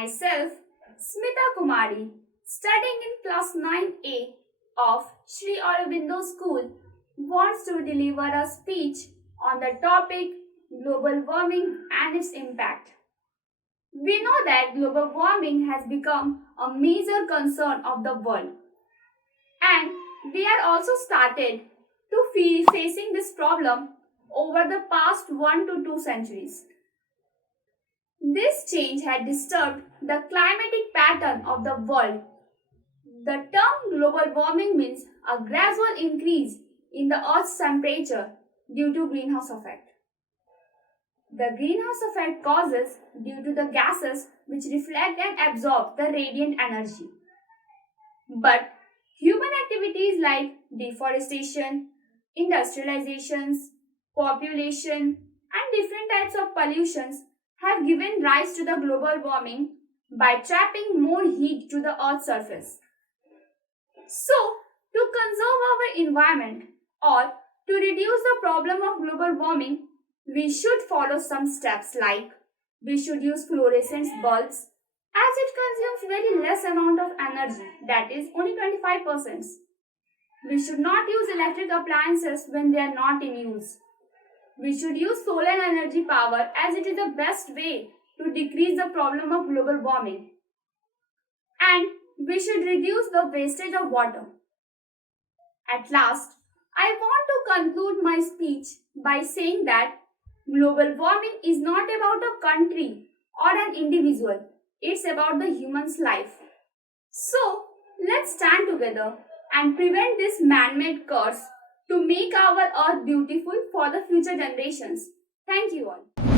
Myself, Smita Kumari, studying in class 9A of Sri Aurobindo School, wants to deliver a speech on the topic global warming and its impact. We know that global warming has become a major concern of the world, and we are also started to facing this problem over the past 1 to 2 centuries. This change had disturbed the climatic pattern of the world. The term global warming means a gradual increase in the Earth's temperature due to greenhouse effect. The greenhouse effect causes due to the gases which reflect and absorb the radiant energy. But human activities like deforestation, industrializations, population, and different types of pollutions have given rise to the global warming by trapping more heat to the Earth's surface. So, to conserve our environment or to reduce the problem of global warming, we should follow some steps like we should use fluorescent bulbs as it consumes very less amount of energy, that is only 25%. We should not use electric appliances when they are not in use. We should use solar energy power as it is the best way to decrease the problem of global warming. And we should reduce the wastage of water. At last, I want to conclude my speech by saying that global warming is not about a country or an individual. It's about the human's life. So, let's stand together and prevent this man-made curse to make our earth beautiful for the future generations. Thank you all.